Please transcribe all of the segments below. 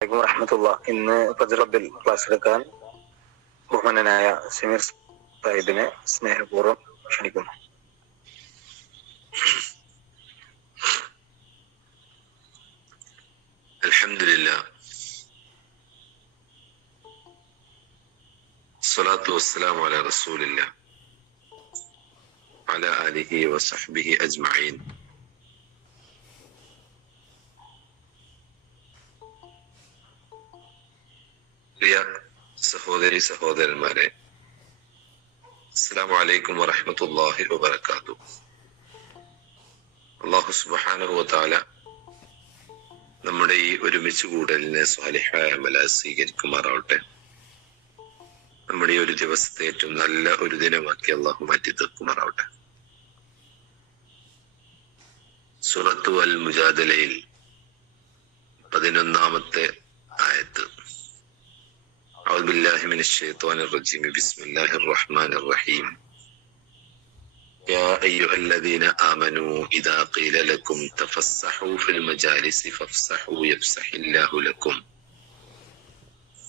വലൈക്കും വറഹമത്തുള്ള ഇന്ന് ഫജറബിൽ ക്ലാസ് എടുക്കാൻ ബഹുമാനനായ സമീർ സാഹിബിനെ സ്നേഹപൂർവ്വം ക്ഷണിക്കുന്നു الحمد لله الصلاة والسلام على رسول الله على آله وصحبه أجمعين സഹോദരി സഹോദരന്മാരെ അസ്സാം വലൈക്കും വറഹമത്തല്ലാഹി വബർക്കാത്തു അള്ളാഹു സുബ്ഹാനഹു വതആല നമ്മുടെ ഈ ഒരുമിച്ച് കൂടലിനെ സ്വാലിഹായ അമല സ്വീകരിക്കുമാറാവട്ടെ. നമ്മുടെ ഈ ഒരു ദിവസത്തെ ഏറ്റവും നല്ല ഒരു ദിനമാക്കി അള്ളാഹു മാറ്റി തീർക്കുമാറാവട്ടെ. സുറത്തു അൽ മുജാദലയിൽ പതിനൊന്നാമത്തെ ആയത്ത് أعوذ بالله من الشيطان الرجيم بسم الله الرحمن الرحيم يا أيها الذين آمنوا إذا قيل لكم تفسحوا في المجالس فافسحوا يفسح الله لكم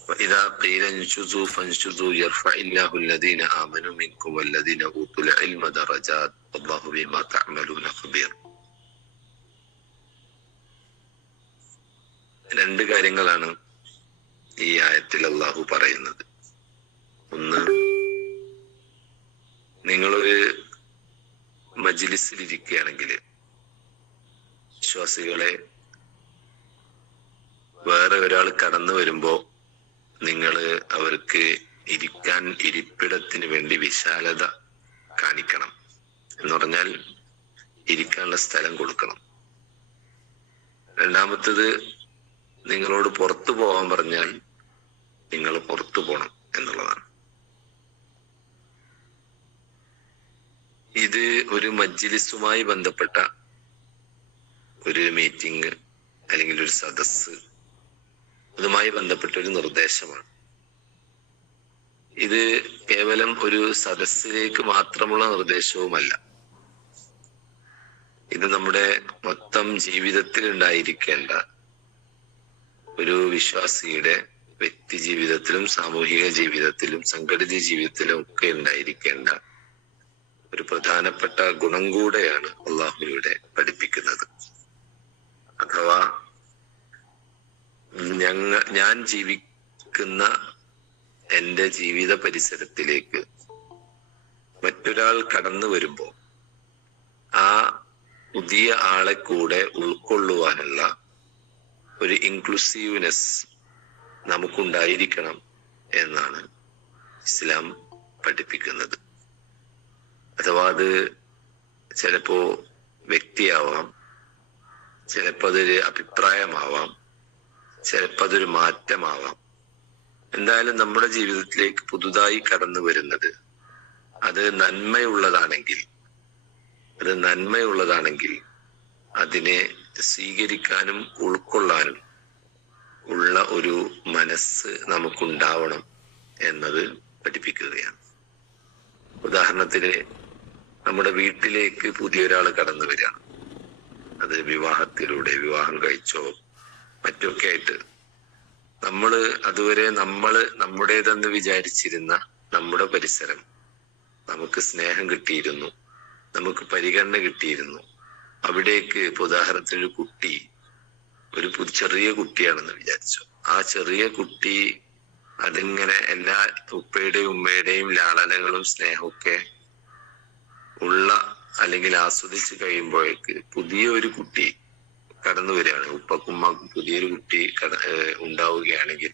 وإذا قيل انشزوا فانشزوا يرفع الله الذين آمنوا منكم والذين أوتوا العلم درجات والله بما تعملون خبير രണ്ട് കാര്യങ്ങളാണ് ഈ ആയത്തിൽ അള്ളാഹു പറയുന്നത്. ഒന്ന് നിങ്ങളൊരു മജിലിസിൽ ഇരിക്കുകയാണെങ്കിൽ വിശ്വാസികളെ വേറെ ഒരാൾ കടന്നു വരുമ്പോ നിങ്ങൾ അവർക്ക് ഇരിക്കാൻ ഇരിപ്പിടത്തിന് വേണ്ടി വിശാലത കാണിക്കണം. എന്ന് പറഞ്ഞാൽ ഇരിക്കാനുള്ള സ്ഥലം കൊടുക്കണം. രണ്ടാമത്തത് നിങ്ങളോട് പുറത്തു പോകാൻ പറഞ്ഞാൽ നിങ്ങൾ പുറത്തു പോകണം എന്നുള്ളതാണ്. ഇത് ഒരു മജ്ലിസുമായി ബന്ധപ്പെട്ട ഒരു മീറ്റിംഗ് അല്ലെങ്കിൽ ഒരു സദസ് അതുമായി ബന്ധപ്പെട്ട ഒരു നിർദ്ദേശമാണ്. ഇത് കേവലം ഒരു സദസ്സിലേക്ക് മാത്രമുള്ള നിർദ്ദേശവുമല്ല. ഇത് നമ്മുടെ മൊത്തം ജീവിതത്തിൽ ഉണ്ടായിരിക്കേണ്ട ഒരു വിശ്വാസിയുടെ വ്യക്തി ജീവിതത്തിലും സാമൂഹിക ജീവിതത്തിലും സംഘടിത ജീവിതത്തിലും ഒക്കെ ഉണ്ടായിരിക്കേണ്ട ഒരു പ്രധാനപ്പെട്ട ഗുണം കൂടെയാണ് അള്ളാഹുലൂടെ പഠിപ്പിക്കുന്നത്. അഥവാ ഞങ്ങ ഞാൻ ജീവിക്കുന്ന എന്റെ ജീവിത പരിസരത്തിലേക്ക് മറ്റൊരാൾ കടന്നു വരുമ്പോ ആ പുതിയ ആളെ കൂടെ ഉൾക്കൊള്ളുവാനുള്ള ഒരു ഇൻക്ലൂസീവ്നെസ് നമുക്കുണ്ടായിരിക്കണം എന്നാണ് ഇസ്ലാം പഠിപ്പിക്കുന്നത്. അഥവാ അത് ചിലപ്പോ വ്യക്തിയാവാം ചിലപ്പോ അതൊരു അഭിപ്രായമാവാം ചിലപ്പോ അതൊരു മാറ്റമാവാം. എന്തായാലും നമ്മുടെ ജീവിതത്തിലേക്ക് പുതുതായി കടന്നു വരുന്നത് അത് നന്മയുള്ളതാണെങ്കിൽ അത് നന്മയുള്ളതാണെങ്കിൽ അതിനെ സ്വീകരിക്കാനും ഉൾക്കൊള്ളാനും ഉള്ള ഒരു മനസ്സ് നമുക്കുണ്ടാവണം എന്നത് പഠിപ്പിക്കുകയാണ്. ഉദാഹരണത്തിന് നമ്മുടെ വീട്ടിലേക്ക് പുതിയൊരാൾ കടന്നു വരികയാണ് അത് വിവാഹത്തിലൂടെ വിവാഹം കഴിച്ചോ മറ്റൊക്കെ ആയിട്ട്. നമ്മൾ അതുവരെ നമ്മൾ നമ്മുടേതെന്ന് വിചാരിച്ചിരുന്ന നമ്മുടെ പരിസരം നമുക്ക് സ്നേഹം കിട്ടിയിരുന്നു. നമുക്ക് പരിഗണന കിട്ടിയിരുന്നു. അവിടേക്ക് ഉദാഹരണത്തിന് ഒരു കുട്ടി ഒരു ചെറിയ കുട്ടിയാണെന്ന് വിചാരിച്ചു. ആ ചെറിയ കുട്ടി അതിങ്ങനെ എല്ലാ ഉപ്പയുടെയും ഉമ്മയുടെയും ലാളനകളും സ്നേഹമൊക്കെ ഉള്ള അല്ലെങ്കിൽ ആസ്വദിച്ച് കഴിയുമ്പോഴേക്ക് പുതിയ ഒരു കുട്ടി കടന്നു വരികയാണ്. ഉപ്പക്കുമ്മ പുതിയൊരു കുട്ടി കട ഉണ്ടാവുകയാണെങ്കിൽ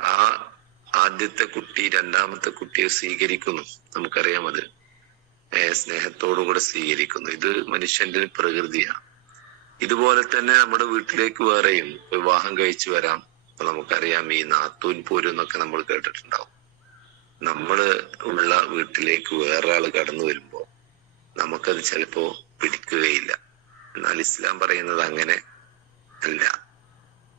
ആ ആദ്യത്തെ കുട്ടി രണ്ടാമത്തെ കുട്ടിയെ സ്വീകരിക്കുന്നു. നമുക്കറിയാം അത്. സ്നേഹത്തോടുകൂടെ സ്വീകരിക്കുന്നു. ഇത് മനുഷ്യന്റെ പ്രകൃതിയാണ്. ഇതുപോലെ തന്നെ നമ്മുടെ വീട്ടിലേക്ക് വേറെയും വിവാഹം കഴിച്ചു വരാം. ഇപ്പൊ നമുക്കറിയാം ഈ നാത്തൂൻ പോരും എന്നൊക്കെ നമ്മൾ കേട്ടിട്ടുണ്ടാവും. നമ്മൾ ഉള്ള വീട്ടിലേക്ക് വേറൊരാൾ കടന്നു വരുമ്പോ നമുക്കത് ചിലപ്പോ പിടിക്കുകയില്ല. എന്നാൽ ഇസ്ലാം പറയുന്നത് അങ്ങനെ അല്ല.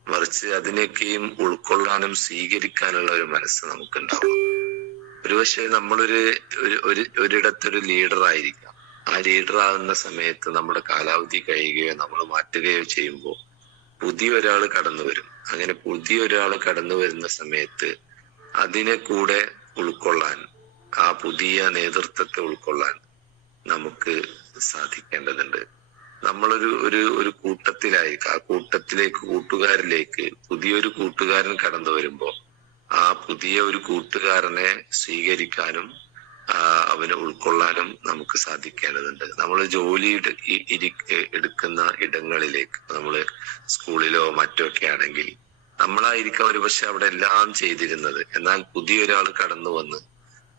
മറിച്ച് അതിനൊക്കെയും ഉൾക്കൊള്ളാനും സ്വീകരിക്കാനുള്ള ഒരു മനസ്സ് നമുക്കുണ്ടാവും. ഒരുപക്ഷെ നമ്മളൊരു ഒരു ഒരു ഒരിടത്തൊരു ലീഡർ ആയിരിക്കാം. ആ ലീഡർ ആകുന്ന സമയത്ത് നമ്മുടെ കാലാവധി കഴിയുകയോ നമ്മൾ മാറ്റുകയോ ചെയ്യുമ്പോൾ പുതിയ ഒരാൾ കടന്നു വരും. അങ്ങനെ പുതിയ ഒരാൾ കടന്നു വരുന്ന സമയത്ത് അതിനെ കൂടെ ഉൾക്കൊള്ളാൻ ആ പുതിയ നേതൃത്വത്തെ ഉൾക്കൊള്ളാൻ നമുക്ക് സാധിക്കേണ്ടതുണ്ട്. നമ്മളൊരു ഒരു ഒരു കൂട്ടത്തിലായി ആ കൂട്ടത്തിലേക്ക് കൂട്ടുകാരിലേക്ക് പുതിയൊരു കൂട്ടുകാരൻ കടന്നു വരുമ്പോൾ ആ പുതിയ ഒരു കൂട്ടുകാരനെ സ്വീകരിക്കാനും അവനെ ഉൾക്കൊള്ളാനും നമുക്ക് സാധിക്കേണ്ടതുണ്ട്. നമ്മൾ ജോലി എടു- എടുക്കുന്ന ഇടങ്ങളിലേക്ക് നമ്മൾ സ്കൂളിലോ മറ്റോ ഒക്കെ ആണെങ്കിൽ നമ്മളായിരിക്കാം ഒരു പക്ഷെ അവിടെ എല്ലാം ചെയ്തിരുന്നത്. എന്നാൽ പുതിയൊരാൾ കടന്നു വന്ന്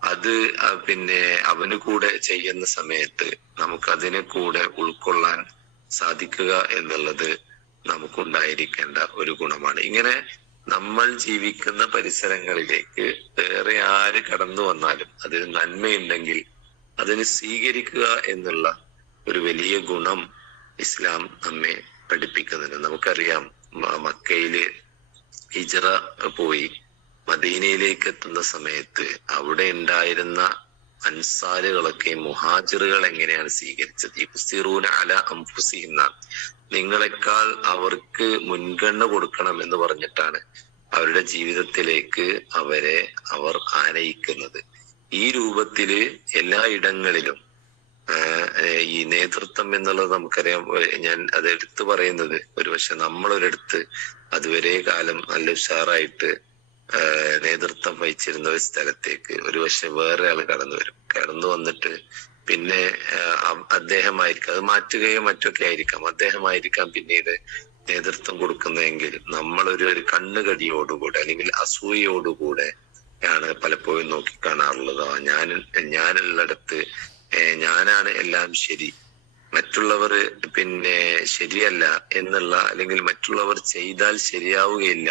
അത് പിന്നെ അവന് കൂടെ ചെയ്യുന്ന സമയത്ത് നമുക്ക് അതിനെ കൂടെ ഉൾക്കൊള്ളാൻ സാധിക്കുക എന്നുള്ളത് നമുക്കുണ്ടായിരിക്കേണ്ട ഒരു ഗുണമാണ്. ഇങ്ങനെ നമ്മൾ ജീവിക്കുന്ന പരിസരങ്ങളിലേക്ക് വേറെ ആര് കടന്നു വന്നാലും അതിന് നന്മയുണ്ടെങ്കിൽ അതിന് സ്വീകരിക്കുക എന്നുള്ള ഒരു വലിയ ഗുണം ഇസ്ലാം നമ്മെ പഠിപ്പിക്കുന്നുണ്ട്. നമുക്കറിയാം മക്കയിൽ ഹിജറ പോയി മദീനയിലേക്ക് എത്തുന്ന സമയത്ത് അവിടെ ഉണ്ടായിരുന്ന അൻസാരുകളൊക്കെ മുഹാജിറുകൾ എങ്ങനെയാണ് സ്വീകരിച്ചത് അല അംഫുസി എന്നാണ്. നിങ്ങളെക്കാൾ അവർക്ക് മുൻഗണന കൊടുക്കണം എന്ന് പറഞ്ഞിട്ടാണ് അവരുടെ ജീവിതത്തിലേക്ക് അവരെ അവർ ആനയിക്കുന്നത്. ഈ രൂപത്തിൽ എല്ലാ ഇടങ്ങളിലും ഈ നേതൃത്വം എന്നുള്ളത് നമുക്കറിയാം. ഞാൻ അത് എടുത്തു പറയുന്നത് ഒരുപക്ഷെ നമ്മളൊരിടത്ത് അതുവരെ കാലം നല്ല ഉഷാറായിട്ട് നേതൃത്വം വഹിച്ചിരുന്ന ഒരു സ്ഥലത്തേക്ക് ഒരുപക്ഷെ വേറെ ആൾ കടന്നു വരും കടന്നു വന്നിട്ട് പിന്നെ അദ്ദേഹമായിരിക്കാം. അത് മാറ്റുകയോ മറ്റൊക്കെ ആയിരിക്കാം. അദ്ദേഹമായിരിക്കാം പിന്നീട് നേതൃത്വം കൊടുക്കുന്നതെങ്കിൽ നമ്മളൊരു ഒരു കണ്ണുകടിയോടുകൂടെ അല്ലെങ്കിൽ അസൂയയോടുകൂടെ ആണ് പലപ്പോഴും നോക്കിക്കാണാറുള്ളത്. ഞാൻ ഞാനുള്ളിടത്ത് ഞാനാണ് എല്ലാം ശരി. മറ്റുള്ളവർ പിന്നെ ശരിയല്ല എന്നുള്ള അല്ലെങ്കിൽ മറ്റുള്ളവർ ചെയ്താൽ ശരിയാവുകയില്ല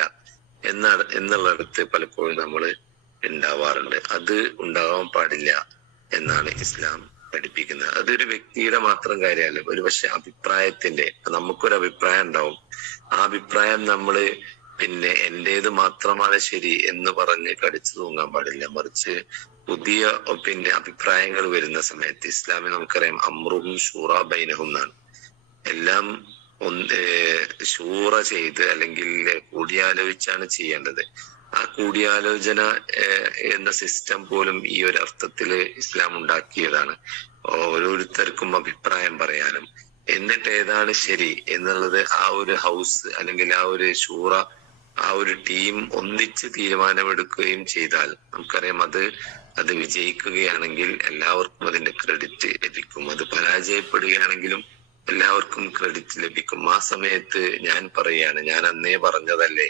എന്ന എന്നുള്ളിടത്ത് പലപ്പോഴും നമ്മൾ ഉണ്ടാവാറുണ്ട്. അത് ഉണ്ടാവാൻ പാടില്ല എന്നാണ് ഇസ്ലാം പഠിപ്പിക്കുന്നത് അതൊരു വ്യക്തിയുടെ മാത്രം കാര്യമല്ല ഒരു പക്ഷെ അഭിപ്രായത്തിന്റെ നമുക്കൊരു അഭിപ്രായം ഉണ്ടാവും. ആ അഭിപ്രായം നമ്മൾ പിന്നെ എന്റേത് മാത്രമാണ് ശരി എന്ന് പറഞ്ഞ് കടിച്ചു തൂങ്ങാൻ പാടില്ല. മറിച്ച് പുതിയ പിന്നെ അഭിപ്രായങ്ങൾ വരുന്ന സമയത്ത് ഇസ്ലാമിൽ നമുക്കറിയാം അമ്രുഹും ഷൂറ ബൈനഹും എന്നാണ്. എല്ലാം ഒന്ന് ഷൂറ ചെയ്ത് അല്ലെങ്കിൽ കൂടിയാലോചിച്ചാണ് ചെയ്യേണ്ടത്. ആ കൂടിയാലോചന എന്ന സിസ്റ്റം പോലും ഈ ഒരു അർത്ഥത്തിൽ ഇസ്ലാം ഉണ്ടാക്കിയതാണ്. ഓരോരുത്തർക്കും അഭിപ്രായം പറയാനും എന്നിട്ട് ഏതാണ് ശരി എന്നുള്ളത് ആ ഒരു ഹൗസ് അല്ലെങ്കിൽ ആ ഒരു ഷൂറ ആ ഒരു ടീം ഒന്നിച്ച് തീരുമാനമെടുക്കുകയും ചെയ്താൽ നമുക്കറിയാം അത് അത് വിജയിക്കുകയാണെങ്കിൽ എല്ലാവർക്കും അതിന്റെ ക്രെഡിറ്റ് ലഭിക്കും. അത് പരാജയപ്പെടുകയാണെങ്കിലും എല്ലാവർക്കും ക്രെഡിറ്റ് ലഭിക്കും. ആ സമയത്ത് ഞാൻ പറയാണ് ഞാൻ അന്നേ പറഞ്ഞതല്ലേ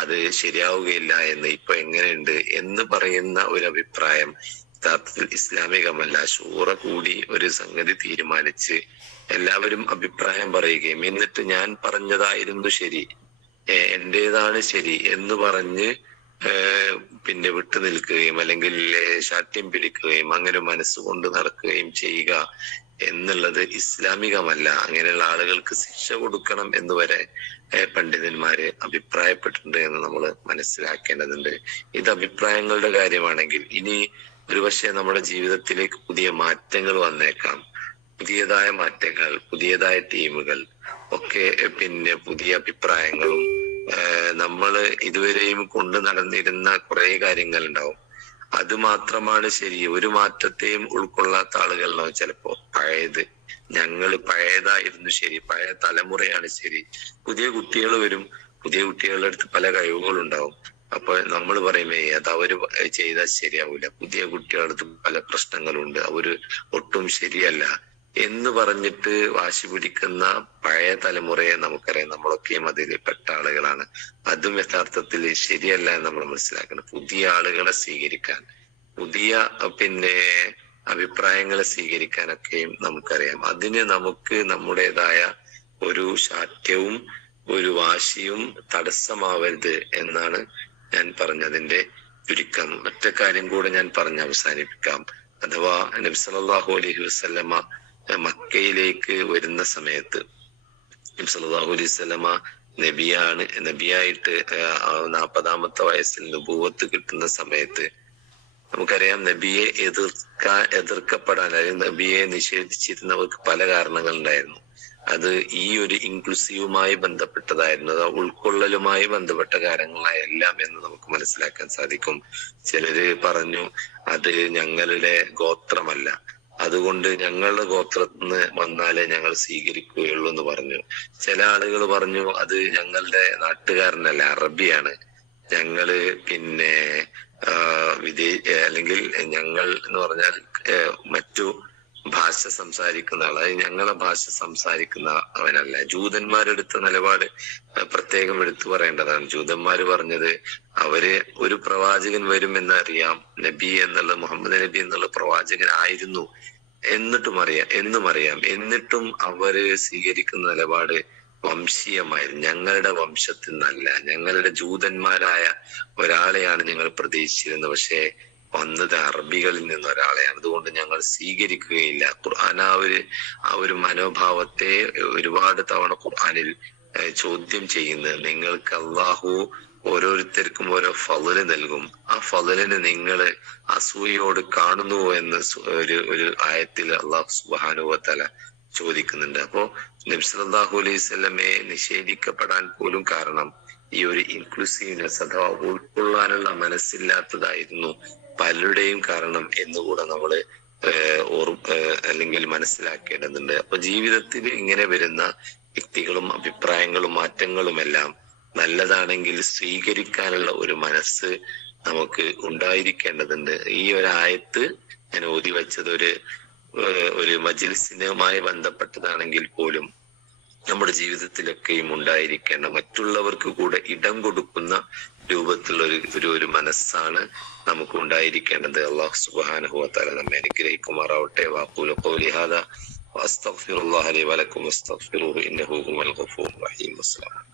അത് ശരിയാവുകയില്ല എന്ന് ഇപ്പൊ എങ്ങനെയുണ്ട് എന്ന് പറയുന്ന ഒരു അഭിപ്രായം യഥാർത്ഥത്തിൽ ഇസ്ലാമികമല്ല. ശൂറ കൂടി ഒരു സംഗതി തീരുമാനിച്ച് എല്ലാവരും അഭിപ്രായം പറയുകയും എന്നിട്ട് ഞാൻ പറഞ്ഞതായിരുന്നു ശരി എന്റേതാണ് ശരി എന്ന് പറഞ്ഞ് പിന്നെ വിട്ടു നിൽക്കുകയും അല്ലെങ്കിൽ ശാഠ്യം പിടിക്കുകയും അങ്ങനെ മനസ്സുകൊണ്ട് നടക്കുകയും ചെയ്യുക എന്നുള്ളത് ഇസ്ലാമികമല്ല. അങ്ങനെയുള്ള ആളുകൾക്ക് ശിക്ഷ കൊടുക്കണം എന്ന് വരെ പണ്ഡിതന്മാര് അഭിപ്രായപ്പെട്ടിട്ടുണ്ട് എന്ന് നമ്മൾ മനസ്സിലാക്കേണ്ടതുണ്ട്. ഇത് അഭിപ്രായങ്ങളുടെ കാര്യമാണെങ്കിൽ ഇനി ഒരുപക്ഷെ നമ്മുടെ ജീവിതത്തിലേക്ക് പുതിയ മാറ്റങ്ങൾ വന്നേക്കാം. പുതിയതായ മാറ്റങ്ങൾ പുതിയതായ ടീമുകൾ ഒക്കെ പിന്നെ പുതിയ അഭിപ്രായങ്ങളും ഏഹ് നമ്മൾ ഇതുവരെയും കൊണ്ടു നടന്നിരുന്ന കുറെ കാര്യങ്ങൾ ഉണ്ടാവും അത് മാത്രമാണ് ശരി. ഒരു മാറ്റത്തെയും ഉൾക്കൊള്ളാത്ത ആളുകളുണ്ടാവും ചിലപ്പോ. പഴയത്. ഞങ്ങൾ പഴയതായിരുന്നു ശരി. പഴയ തലമുറയാണ് ശരി. പുതിയ കുട്ടികൾ വരും. പുതിയ കുട്ടികളുടെ അടുത്ത് പല കഴിവുകളുണ്ടാവും. അപ്പൊ നമ്മൾ പറയുമേ അത് അവർ ചെയ്താൽ ശരിയാവൂല. പുതിയ കുട്ടികളുടെ അടുത്ത് പല പ്രശ്നങ്ങളുണ്ട്. അവർ ഒട്ടും ശരിയല്ല. എന്ന് പറഞ്ഞിട്ട് വാശി പിടിക്കുന്ന പഴയ തലമുറയെ നമുക്കറിയാം. നമ്മളൊക്കെയും അതിൽപ്പെട്ട പെട്ട ആളുകളാണ്. അതും യഥാർത്ഥത്തിൽ ശരിയല്ല എന്ന് നമ്മൾ മനസ്സിലാക്കണം. പുതിയ ആളുകളെ സ്വീകരിക്കാൻ പുതിയ പിന്നെ അഭിപ്രായങ്ങളെ സ്വീകരിക്കാനൊക്കെയും നമുക്കറിയാം. അതിന് നമുക്ക് നമ്മുടേതായ ഒരു ശാഠ്യവും ഒരു വാശിയും തടസ്സമാവരുത് എന്നാണ് ഞാൻ പറഞ്ഞതിന്റെ ചുരുക്കം. ഒറ്റ കാര്യം കൂടെ ഞാൻ പറഞ്ഞ് അവസാനിപ്പിക്കാം. അഥവാ നബി അലഹി ഏഹ് മക്കയിലേക്ക് വരുന്ന സമയത്ത് സല്ലല്ലാഹു അലൈഹി നബിയാണ് നബിയായിട്ട് നാൽപ്പതാമത്തെ വയസ്സിൽ നുപൂവത്ത് കിട്ടുന്ന സമയത്ത് നമുക്കറിയാം നബിയെ എതിർക്കാൻ എതിർക്കപ്പെടാൻ അല്ലെങ്കിൽ നബിയെ നിഷേധിച്ചിരുന്നവർക്ക് പല കാരണങ്ങൾ ഉണ്ടായിരുന്നു അത് ഈ ഒരു ഇൻക്ലൂസീവുമായി ബന്ധപ്പെട്ടതായിരുന്നു. അത് ഉൾക്കൊള്ളലുമായി ബന്ധപ്പെട്ട കാര്യങ്ങളായെല്ലാം എന്ന് നമുക്ക് മനസ്സിലാക്കാൻ സാധിക്കും. ചിലര് പറഞ്ഞു അത് ഞങ്ങളുടെ ഗോത്രമല്ല. അതുകൊണ്ട് ഞങ്ങളുടെ ഗോത്രത്തിൽ നിന്ന് വന്നാലേ ഞങ്ങൾ സ്വീകരിക്കുകയുള്ളൂ എന്ന് പറഞ്ഞു. ചില ആളുകൾ പറഞ്ഞു അത് ഞങ്ങളുടെ നാട്ടുകാരനല്ല അറബിയാണ്. ഞങ്ങൾ പിന്നെ വിദേ അല്ലെങ്കിൽ ഞങ്ങൾ എന്ന് പറഞ്ഞാൽ മറ്റു ഭാഷ സംസാരിക്കുന്ന ആൾ അതായത് ഞങ്ങളെ ഭാഷ സംസാരിക്കുന്ന അവനല്ല. ജൂതന്മാരെടുത്ത നിലപാട് പ്രത്യേകം എടുത്തു പറയേണ്ടതാണ്. ജൂതന്മാര് പറഞ്ഞത് അവർ ഒരു പ്രവാചകൻ വരും വരുമെന്നറിയാം നബി എന്നുള്ള മുഹമ്മദ് നബി എന്നുള്ള പ്രവാചകൻ ആയിരുന്നു എന്നിട്ടും അറിയാം എന്നും അറിയാം. എന്നിട്ടും അവർ സ്വീകരിക്കുന്ന നിലപാട് വംശീയമായിരുന്നു. ഞങ്ങളുടെ വംശത്തിൽ നിന്നല്ല ഞങ്ങളുടെ ജൂതന്മാരായ ഒരാളെയാണ് ഞങ്ങൾ പ്രതീക്ഷിച്ചിരുന്നത്. പക്ഷേ വന്നത് അറബികളിൽ നിന്ന് അതുകൊണ്ട് ഞങ്ങൾ സ്വീകരിക്കുകയില്ല. ഖുർആൻ ആ ഒരു ആ ഒരു മനോഭാവത്തെ ഒരുപാട് തവണ ഖുർആനിൽ ചോദ്യം ചെയ്യുന്നത് നിങ്ങൾക്ക് അള്ളാഹു ഓരോരുത്തർക്കും ഓരോ ഫലന് നൽകും. ആ ഫലന് നിങ്ങൾ അസൂയയോട് കാണുന്നു എന്ന് ഒരു ഒരു ആയത്തിൽ അള്ളാഹു സുബാനുവത്തല ചോദിക്കുന്നുണ്ട്. അപ്പോ നബ്സലാഹു അലൈഹി സ്വലമെ നിഷേധിക്കപ്പെടാൻ പോലും കാരണം ഈ ഒരു ഇൻക്ലൂസീവ്നെസ് അഥവാ ഉൾക്കൊള്ളാനുള്ള മനസ്സില്ലാത്തതായിരുന്നു പലരുടെയും കാരണം എന്നുകൂടെ ഓർ അല്ലെങ്കിൽ മനസ്സിലാക്കേണ്ടതുണ്ട്. അപ്പൊ ജീവിതത്തിൽ ഇങ്ങനെ വരുന്ന വ്യക്തികളും അഭിപ്രായങ്ങളും മാറ്റങ്ങളുമെല്ലാം നല്ലതാണെങ്കിൽ സ്വീകരിക്കാനുള്ള ഒരു മനസ്സ് നമുക്ക് ഉണ്ടായിരിക്കേണ്ടതുണ്ട്. ഈ ഒരു ആയത്ത് ഞാൻ ഓതി വെച്ചത് ഒരു ഒരു മജിൽസിനുമായി ബന്ധപ്പെട്ടതാണെങ്കിൽ പോലും നമ്മുടെ ജീവിതത്തിലൊക്കെയും ഉണ്ടായിരിക്കേണ്ട മറ്റുള്ളവർക്ക് കൂടെ ഇടം കൊടുക്കുന്ന രൂപത്തിലുള്ള ഒരു ഒരു ഒരു മനസ്സാണ് നമുക്ക് ഉണ്ടായിരിക്കേണ്ടത്. അള്ളാഹു സുബ്ഹാനഹു വതആല നമ്മെ അനുഗ്രഹിക്കുമാറാവട്ടെ. വാഖൂലു ഖൗലി ഹാദാ വഅസ്തഗ്ഫിറുല്ലാഹ ലി വലക്കും അസ്തഫിറു ഇന്നഹു അൽ ഗഫൂർ റഹീം. അസ്സലാമു